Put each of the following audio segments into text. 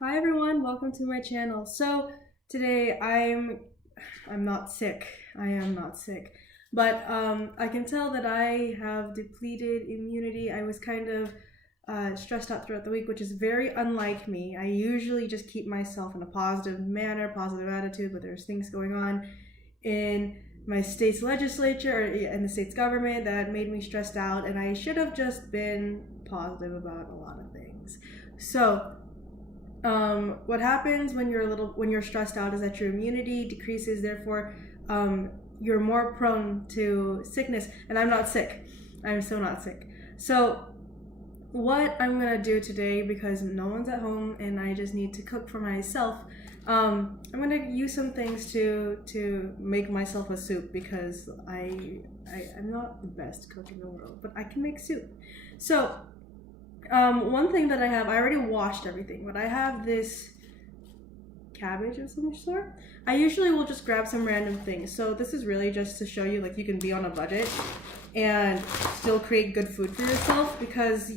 Hi everyone, welcome to my channel. So today I'm not sick. I am not sick. But I can tell that I have depleted immunity. I was kind of stressed out throughout the week, which is very unlike me. I usually just keep myself in a positive manner, positive attitude, but there's things going on in my state's legislature and the state's government that made me stressed out, and I should have just been positive about a lot of things. So what happens when you're stressed out is that your immunity decreases, therefore you're more prone to sickness. And I'm not sick. I'm so not sick. So what I'm gonna do today, because no one's at home and I just need to cook for myself, I'm gonna use some things to make myself a soup, because I'm not the best cook in the world, but I can make soup. So one thing that I already washed everything, but I have this cabbage of some sort. I usually will just grab some random things. So this is really just to show you, like, you can be on a budget and still create good food for yourself, because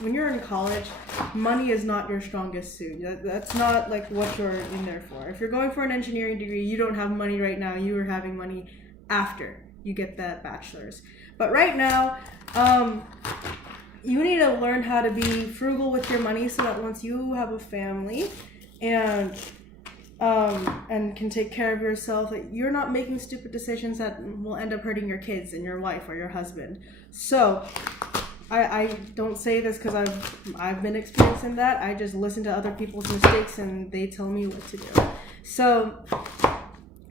when you're in college, money is not your strongest suit. That's not like what you're in there for. If you're going for an engineering degree, you don't have money right now. You are having money after you get that bachelor's. But right now, you need to learn how to be frugal with your money, so that once you have a family and can take care of yourself, that you're not making stupid decisions that will end up hurting your kids and your wife or your husband. So I don't say this because I've been experiencing that. I just listen to other people's mistakes and they tell me what to do. So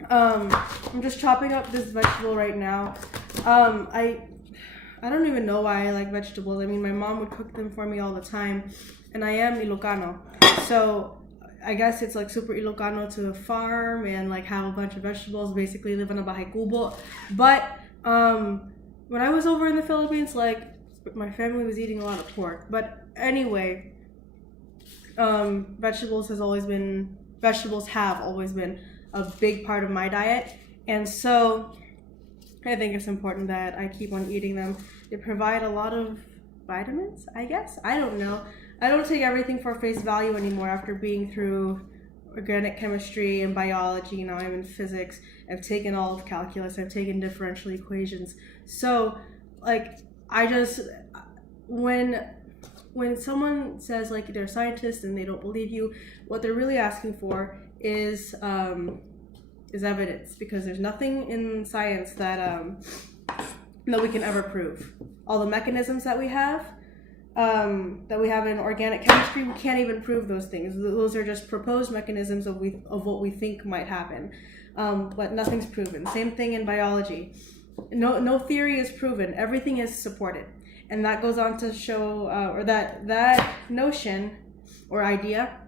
I'm just chopping up this vegetable right now. I don't even know why I like vegetables. I mean, my mom would cook them for me all the time, and I am Ilocano, so I guess it's like super Ilocano to farm and like have a bunch of vegetables, basically live in a bahay kubo. But when I was over in the Philippines, like, my family was eating a lot of pork. But anyway, vegetables have always been a big part of my diet, and so I think it's important that I keep on eating them. They provide a lot of vitamins, I guess. I don't know. I don't take everything for face value anymore after being through organic chemistry and biology. Now I'm in physics. I've taken all of calculus. I've taken differential equations. So, like, when someone says, like, they're scientists and they don't believe you, what they're really asking for is evidence, because there's nothing in science that we can ever prove. All the mechanisms that we have in organic chemistry, we can't even prove those things. Those are just proposed mechanisms of what we think might happen, but nothing's proven. Same thing in biology. No theory is proven. Everything is supported, and that goes on to show, or that notion or idea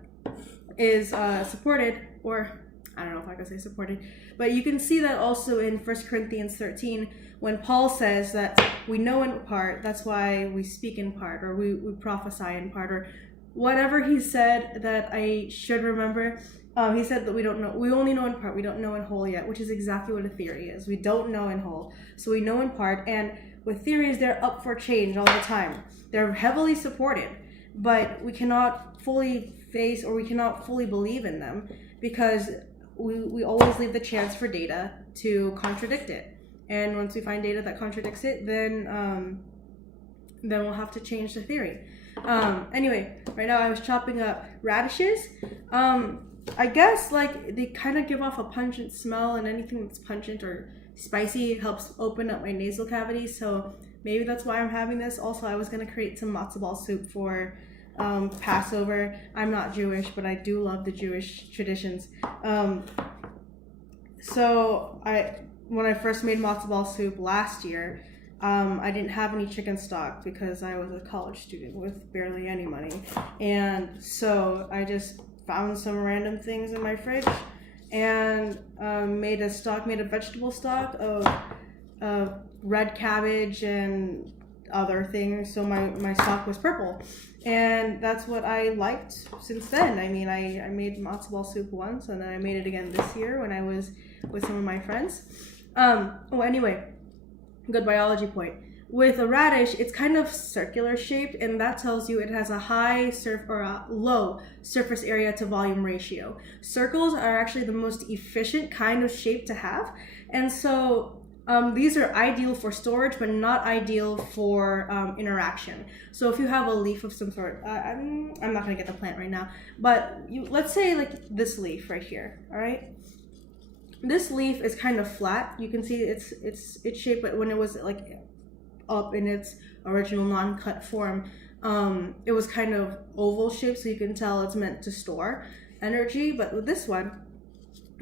is supported, or I don't know if I could say supported, but you can see that also in 1 Corinthians 13, when Paul says that we know in part, that's why we speak in part, or we prophesy in part, or whatever he said that I should remember. He said that we don't know, we only know in part, we don't know in whole yet, which is exactly what a theory is. We don't know in whole, so we know in part. And with theories, they're up for change all the time. They're heavily supported, but we cannot fully face, or we cannot fully believe in them, because we always leave the chance for data to contradict it. And once we find data that contradicts it, then we'll have to change the theory. Anyway, right now I was chopping up radishes. I guess, like, they kind of give off a pungent smell, and anything that's pungent or spicy helps open up my nasal cavity, so maybe that's why I'm having this. Also, I was going to create some matzo ball soup for Passover. I'm not Jewish, but I do love the Jewish traditions. So when I first made matzo ball soup last year, I didn't have any chicken stock because I was a college student with barely any money, and so I just found some random things in my fridge and made a vegetable stock of red cabbage and other things, so my stock was purple, and that's what I liked since then. I mean, I made matzo ball soup once, and then I made it again this year when I was with some of my friends. Anyway, good biology point. With a radish, it's kind of circular shaped, and that tells you it has a low surface area to volume ratio. Circles are actually the most efficient kind of shape to have, and so these are ideal for storage, but not ideal for interaction. So if you have a leaf of some sort, I'm not gonna get the plant right now, but let's say like this leaf right here, all right? This leaf is kind of flat. You can see it's shaped, but when it was like up in its original non-cut form, it was kind of oval shaped, so you can tell it's meant to store energy. But with this one,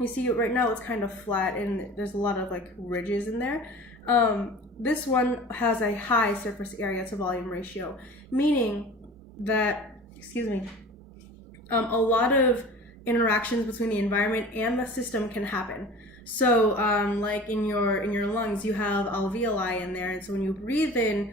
you see right now it's kind of flat and there's a lot of like ridges in there. This one has a high surface area to volume ratio, meaning that, a lot of interactions between the environment and the system can happen. So like in your lungs, you have alveoli in there, and so when you breathe in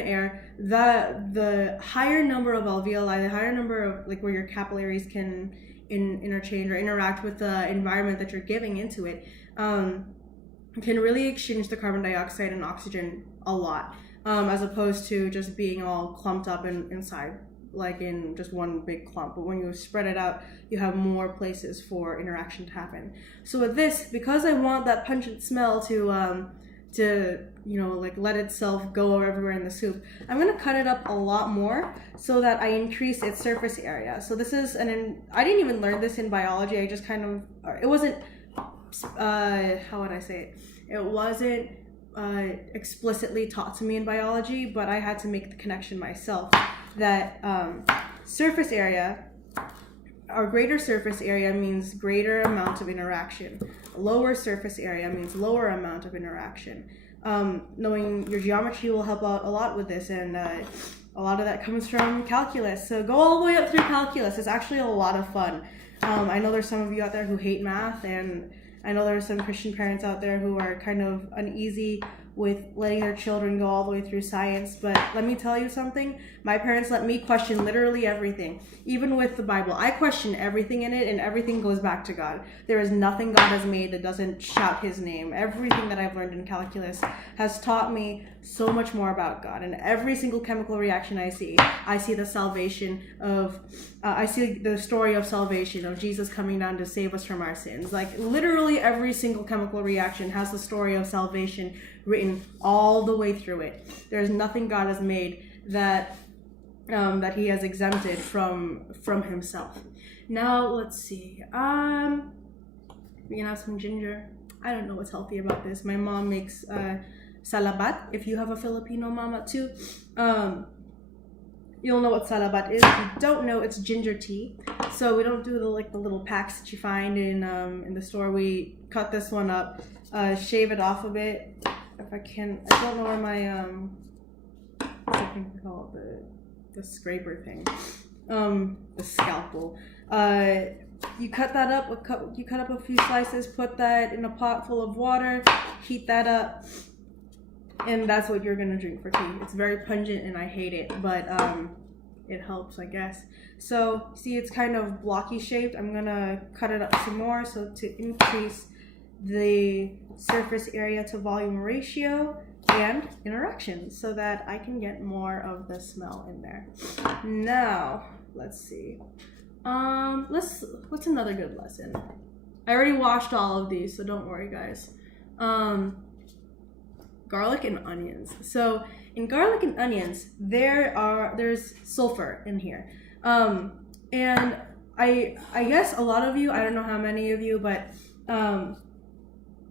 air, the higher number of alveoli, the higher number of like where your capillaries can interchange or interact with the environment that you're giving into it, can really exchange the carbon dioxide and oxygen a lot, as opposed to just being all clumped up inside, like in just one big clump. But when you spread it out, you have more places for interaction to happen. So with this, because I want that pungent smell to like let itself go everywhere in the soup, I'm gonna cut it up a lot more so that I increase its surface area. So this is I didn't even learn this in biology. I just kind of, it wasn't how would I say it? It wasn't explicitly taught to me in biology, but I had to make the connection myself that surface area, or greater surface area, means greater amount of interaction. Lower surface area means lower amount of interaction. Knowing your geometry will help out a lot with this, and a lot of that comes from calculus. So go all the way up through calculus. It's actually a lot of fun. I know there's some of you out there who hate math, and I know there are some Christian parents out there who are kind of uneasy with letting their children go all the way through science, but let me tell you something. My parents let me question literally everything. Even with the Bible, I question everything in it, and everything goes back to God. There is nothing God has made that doesn't shout his name. Everything that I've learned in calculus has taught me so much more about God, and every single chemical reaction I see the salvation of I see the story of salvation, of Jesus coming down to save us from our sins. Like literally every single chemical reaction has the story of salvation written all the way through it. There's nothing God has made that that he has exempted from himself. Now let's see. We can have some ginger. I don't know what's healthy about this. My mom makes salabat. If you have a Filipino mama too, you'll know what salabat is. If you don't know, it's ginger tea. So we don't do the little packs that you find in the store. We cut this one up, shave it off a bit. If I can, I don't know where my what's I think they call it, the scraper thing, the scalpel. You cut that up. You cut up a few slices. Put that in a pot full of water. Heat that up. And that's what you're gonna drink for tea. It's very pungent and I hate it, but it helps, I guess. So see, it's kind of blocky shaped. I'm gonna cut it up some more so to increase the surface area to volume ratio and interaction so that I can get more of the smell in there. Now, let's see. What's another good lesson? I already washed all of these, so don't worry, guys. Garlic and onions. So in garlic and onions, there's sulfur in here. And I guess a lot of you, I don't know how many of you, but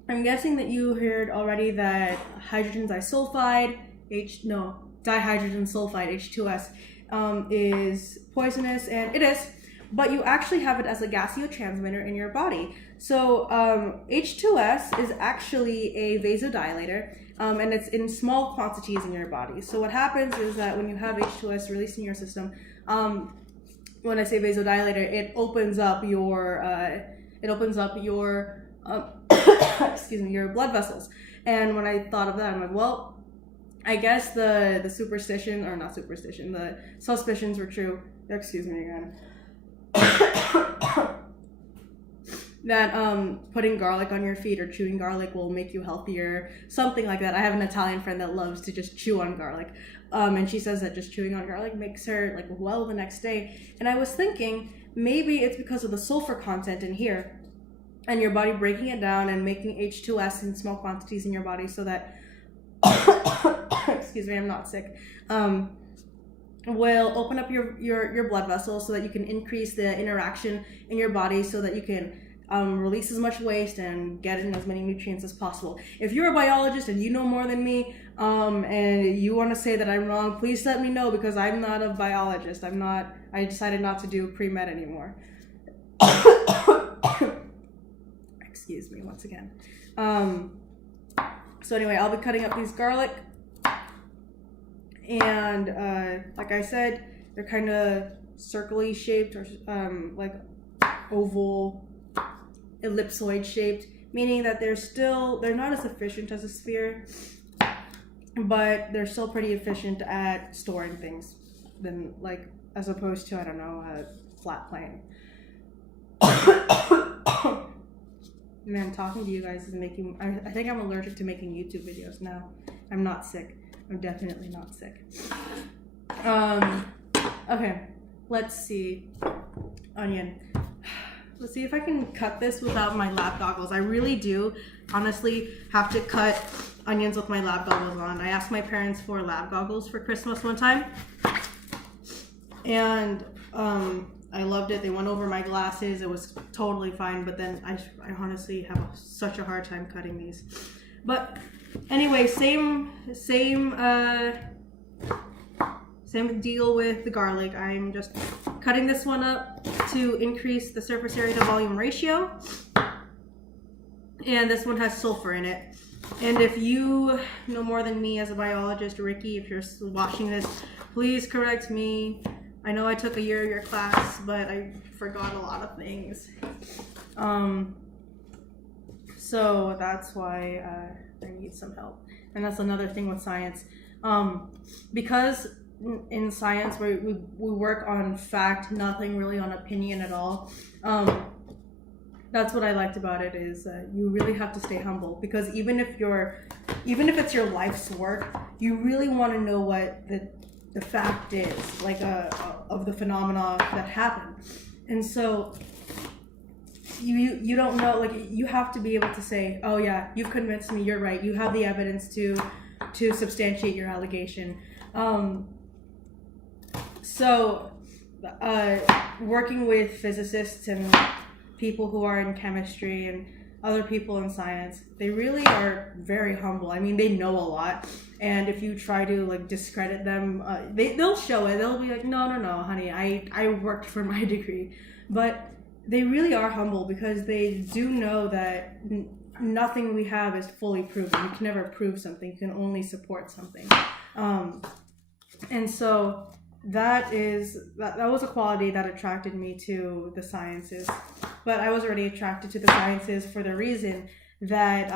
I'm guessing that you heard already that hydrogen disulfide, dihydrogen sulfide, H2S, is poisonous, and it is, but you actually have it as a gaseotransmitter in your body. So H2S is actually a vasodilator, and it's in small quantities in your body. So what happens is that when you have H2S released in your system, when I say vasodilator, it opens up your excuse me, your blood vessels. And when I thought of that, I'm like, well, I guess the superstition, or not superstition, the suspicions were true. Excuse me again. that putting garlic on your feet or chewing garlic will make you healthier, something like that. I have an Italian friend that loves to just chew on garlic, and she says that just chewing on garlic makes her like well the next day. And I was thinking maybe it's because of the sulfur content in here, and your body breaking it down and making H2S in small quantities in your body, so that excuse me, I'm not sick, will open up your blood vessels so that you can increase the interaction in your body, so that you can release as much waste and get in as many nutrients as possible. If you're a biologist and you know more than me, and you want to say that I'm wrong, please let me know, because I'm not a biologist. I decided not to do pre-med anymore. Excuse me once again. So anyway, I'll be cutting up these garlic, and like I said, they're kind of circly shaped, or like oval, ellipsoid shaped, meaning that they're not as efficient as a sphere, but they're still pretty efficient at storing things, than like as opposed to, I don't know, a flat plane. Man, talking to you guys is making, I think I'm allergic to making YouTube videos now. I'm not sick. I'm definitely not sick. Okay, let's see. Onion. Let's see if I can cut this without my lab goggles. I really do, honestly, have to cut onions with my lab goggles on. I asked my parents for lab goggles for Christmas one time, and I loved it. They went over my glasses. It was totally fine, but then I honestly have such a hard time cutting these. But anyway, same deal with the garlic. I'm just cutting this one up to increase the surface area to volume ratio. And this one has sulfur in it. And if you know more than me as a biologist, Ricky, if you're watching this, please correct me. I know I took a year of your class, but I forgot a lot of things. So that's why I need some help. And that's another thing with science. Because in science we work on fact, nothing really on opinion at all. That's what I liked about it, is you really have to stay humble, because even if it's your life's work, you really want to know what the fact is, like of the phenomena that happened. And so you don't know, like, you have to be able to say, oh yeah, you've convinced me, you're right, you have the evidence to substantiate your allegation. So working with physicists and people who are in chemistry and other people in science, they really are very humble. I mean, they know a lot, and if you try to like discredit them, they'll show it. They'll be like, no, honey, I worked for my degree. But they really are humble, because they do know that nothing we have is fully proven. You can never prove something. You can only support something. And so that was a quality that attracted me to the sciences. But I was already attracted to the sciences for the reason that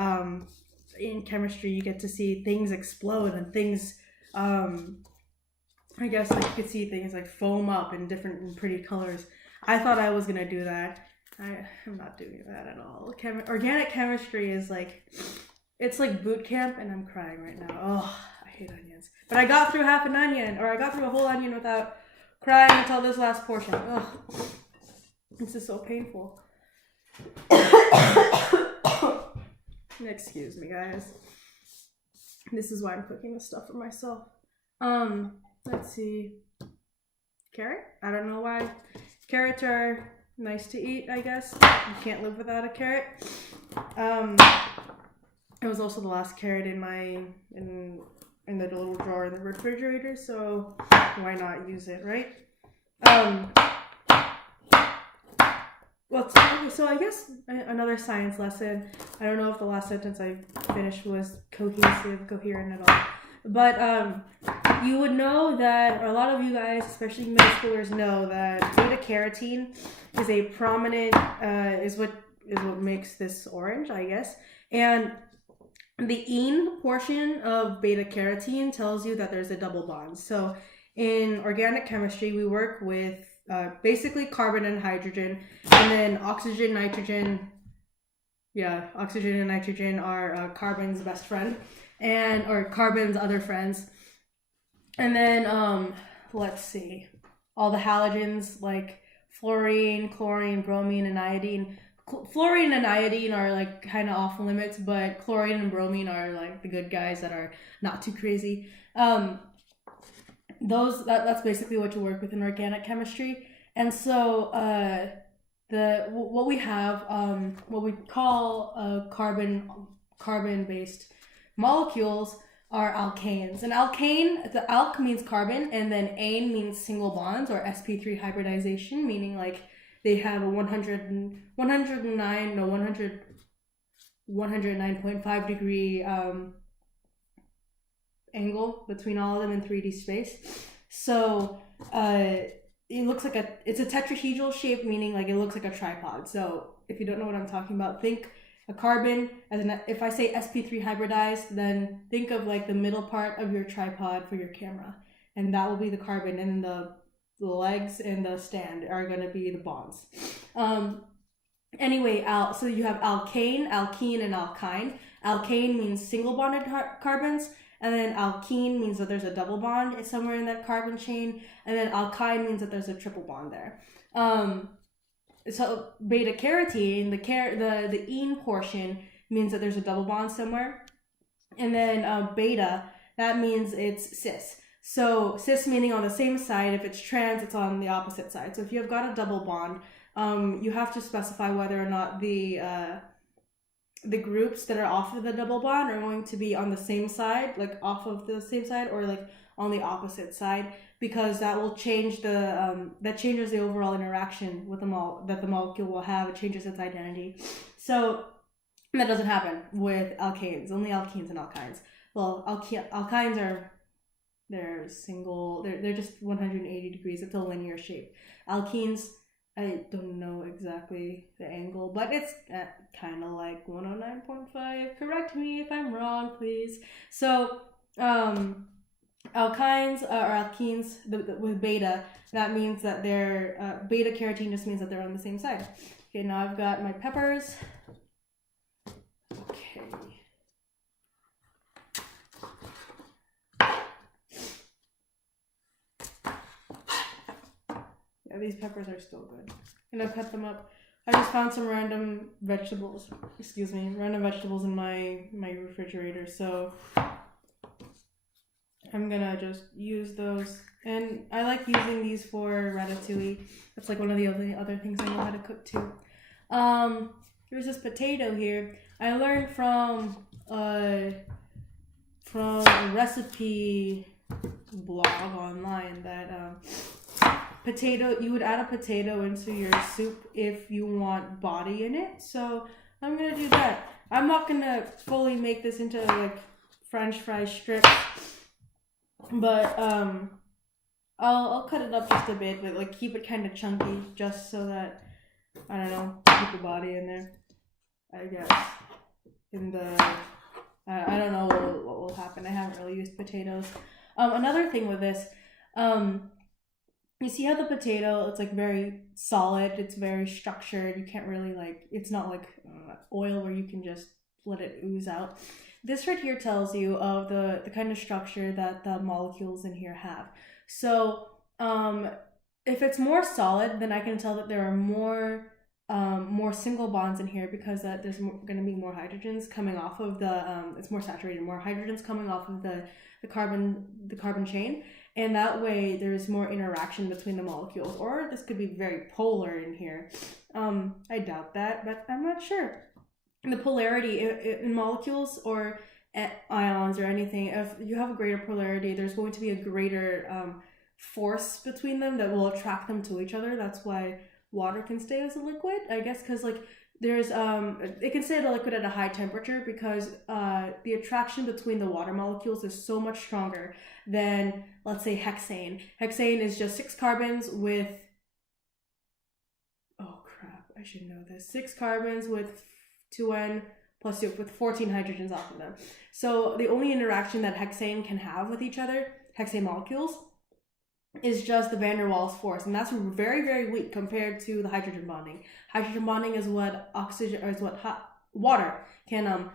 in chemistry you get to see things explode, and things, I guess, like, you could see things like foam up in different and pretty colors. I thought I was gonna do that. I'm not doing that at all. Organic chemistry is like, it's like boot camp, and I'm crying right now. Oh, I hate onions. But I got through half an onion, or I got through a whole onion without crying until this last portion. Ugh. This is so painful. Excuse me, guys. This is why I'm cooking this stuff for myself. Let's see. Carrot? I don't know why. Carrots are nice to eat, I guess. You can't live without a carrot. It was also the last carrot in the little drawer in the refrigerator, so why not use it, right? Well, so I guess another science lesson. I don't know if the last sentence I finished was coherent at all. But you would know that, or a lot of you guys, especially middle schoolers, know that beta carotene is a prominent, is what makes this orange, I guess. And the ene portion of beta carotene tells you that there's a double bond. So in organic chemistry, we work with basically carbon and hydrogen, and then oxygen, nitrogen, yeah, oxygen and nitrogen are carbon's best friend, and or carbon's other friends. And then let's see, all the halogens like fluorine, chlorine, bromine, and iodine. Fluorine and iodine are like kind of off limits, but chlorine and bromine are like the good guys that are not too crazy. That's basically what you work with in organic chemistry. And so the what we have, what we call carbon based molecules are alkanes. And alkane, the alk means carbon, and then ane means single bonds or sp3 hybridization, meaning like they have a 109.5 degree angle between all of them in 3D space. So it looks like it's a tetrahedral shape, meaning like it looks like a tripod. So if you don't know what I'm talking about, think a carbon as if I say sp3 hybridized, then think of like the middle part of your tripod for your camera, and that will be the carbon, and the legs and the stand are going to be the bonds. Anyway, so you have alkane, alkene, and alkyne. Alkane means single bonded carbons, and then alkene means that there's a double bond somewhere in that carbon chain, and then alkyne means that there's a triple bond there. So beta carotene, the ene portion means that there's a double bond somewhere, and then beta, that means it's cis. So cis meaning on the same side. If it's trans, it's on the opposite side. So if you've got a double bond, you have to specify whether or not the groups that are off of the double bond are going to be on the same side, like off of the same side, or like on the opposite side, because that will change that changes the overall interaction with that the molecule will have. It changes its identity. So that doesn't happen with alkanes, only alkenes and alkynes. Well, alkynes are they're just 180 degrees. It's a linear shape. Alkenes, I don't know exactly the angle, but it's kind of like 109.5. Correct me if I'm wrong, please. So, alkynes or alkenes with beta, that means that they're beta carotene just means that they're on the same side. Okay, now I've got my peppers. Okay. Yeah, these peppers are still good. I'm gonna cut them up. I just found some random vegetables. Random vegetables in my refrigerator. So I'm gonna just use those, and I like using these for ratatouille. That's like one of the other things I know how to cook too. Here's this potato here. I learned from a recipe blog online that you would add a potato into your soup if you want body in it. So I'm gonna do that. I'm not gonna fully make this into like French fry strips, but I'll cut it up just a bit, but like keep it kind of chunky, just so that I don't know, keep the body in there. I guess I don't know what will happen. I haven't really used potatoes. Another thing with this, you see how the potato, it's like very solid, it's very structured. You can't really it's not like oil where you can just let it ooze out. This right here tells you of the kind of structure that the molecules in here have. So if it's more solid, then I can tell that there are more single bonds in here, because there's going to be more hydrogens coming off of it's more saturated, more hydrogens coming off of the carbon chain, and that way there's more interaction between the molecules. Or this could be very polar in here. I doubt that, but I'm not sure. The polarity in molecules or ions or anything, if you have a greater polarity, there's going to be a greater force between them that will attract them to each other. That's why water can stay as a liquid, I guess, because there's it can stay as a liquid at a high temperature, because the attraction between the water molecules is so much stronger than, let's say, hexane. Hexane is just 6 carbons with, oh crap, I should know this, 6 carbons with 2N plus 2 with 14 hydrogens off of them. So the only interaction that hexane can have with each other, hexane molecules, is just the van der Waals force, and that's very, very weak compared to the hydrogen bonding. Hydrogen bonding is what water can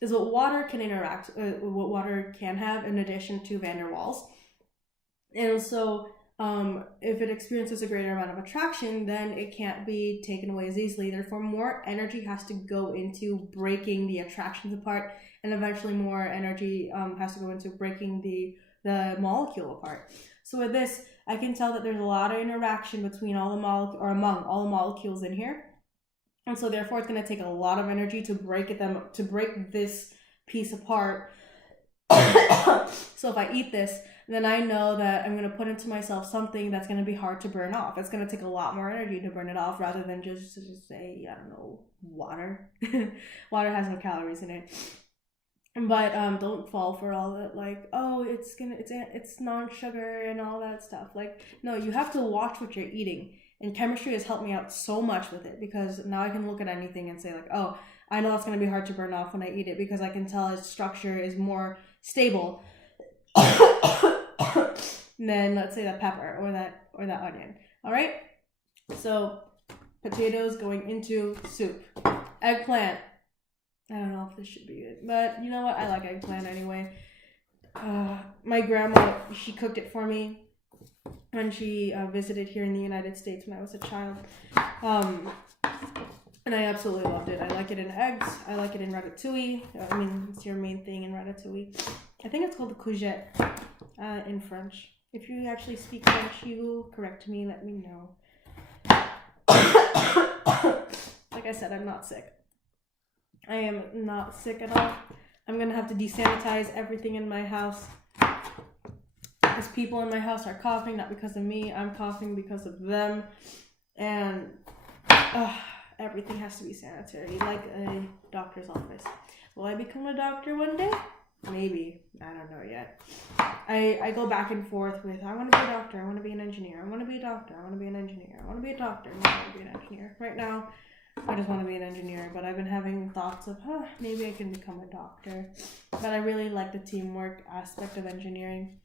is what water can interact, what water can have in addition to van der Waals. And so if it experiences a greater amount of attraction, then it can't be taken away as easily. Therefore, more energy has to go into breaking the attractions apart, and eventually more energy has to go into breaking the molecule apart. So with this, I can tell that there's a lot of interaction between all the among all the molecules in here. And so therefore it's going to take a lot of energy to break this piece apart. So if I eat this, then I know that I'm going to put into myself something that's going to be hard to burn off. It's going to take a lot more energy to burn it off rather than just say, I don't know, water. Water has no calories in it. But don't fall for all that, like, oh, it's non-sugar and all that stuff. Like, no, you have to watch what you're eating. And chemistry has helped me out so much with it, because now I can look at anything and say, like, oh, I know it's going to be hard to burn off when I eat it, because I can tell its structure is more stable than, let's say, that pepper or that onion. All right? So potatoes going into soup. Eggplant. I don't know if this should be it, but you know what? I like eggplant anyway. My grandma, she cooked it for me when she visited here in the United States when I was a child. And I absolutely loved it. I like it in eggs. I like it in ratatouille. I mean, it's your main thing in ratatouille. I think it's called the courgette in French. If you actually speak French, you correct me, let me know. Like I said, I'm not sick. I am not sick at all. I'm going to have to desanitize everything in my house. Because people in my house are coughing, not because of me. I'm coughing because of them. And everything has to be sanitary, like a doctor's office. Will I become a doctor one day? Maybe. I don't know yet. I go back and forth with, I want to be a doctor, I want to be an engineer, I want to be a doctor, I want to be an engineer, I want to be a doctor, I want to be an engineer. Right now, I just want to be an engineer, but I've been having thoughts of, maybe I can become a doctor. But I really like the teamwork aspect of engineering.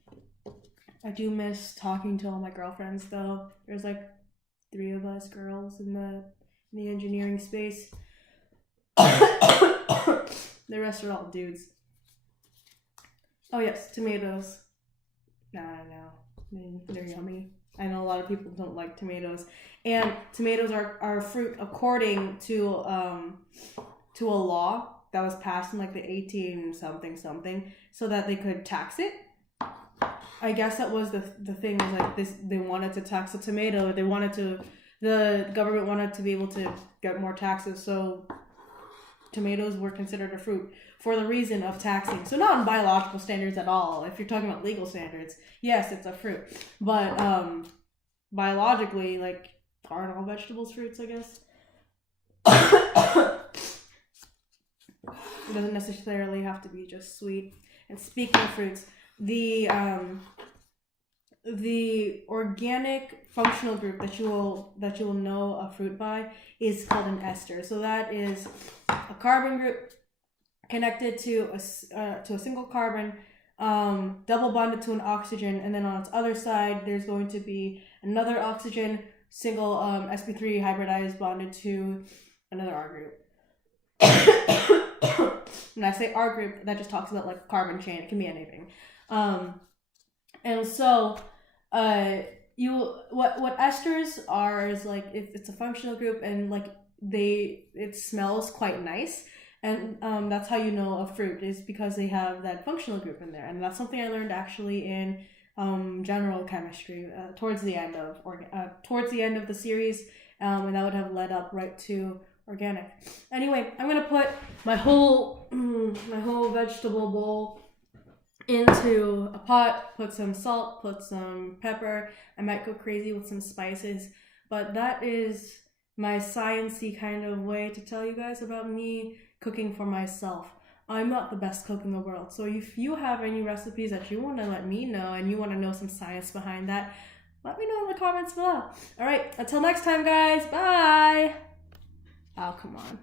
I do miss talking to all my girlfriends, though. There's like 3 of us girls in the engineering space. The rest are all dudes. Oh yes, tomatoes. I don't know. They're yummy. I know a lot of people don't like tomatoes. And tomatoes are a fruit according to a law that was passed in like the 18 something so that they could tax it. I guess that was the thing, was like this, they wanted to tax a tomato. The government wanted to be able to get more taxes, so tomatoes were considered a fruit for the reason of taxing. So not in biological standards at all. If you're talking about legal standards, yes, it's a fruit. But biologically, like, aren't all vegetables fruits, I guess? It doesn't necessarily have to be just sweet. And speaking of fruits, the organic functional group that you will know a fruit by is called an ester. So that is a carbon group connected to a single carbon, double bonded to an oxygen, and then on its other side there's going to be another oxygen, single sp3 hybridized, bonded to another R group. When I say R group, that just talks about like carbon chain. It can be anything. And so what esters are is like, it's a functional group, and like it smells quite nice, and that's how you know a fruit, is because they have that functional group in there. And that's something I learned actually in general chemistry towards the end of the series, and that would have led up right to organic. Anyway, I'm gonna put my whole vegetable bowl into a pot, put some salt, put some pepper. I might go crazy with some spices, but that is my science-y kind of way to tell you guys about me cooking for myself. I'm not the best cook in the world, so if you have any recipes that you want to let me know and you want to know some science behind that, let me know in the comments below. All right, until next time, guys. Bye. Oh, come on.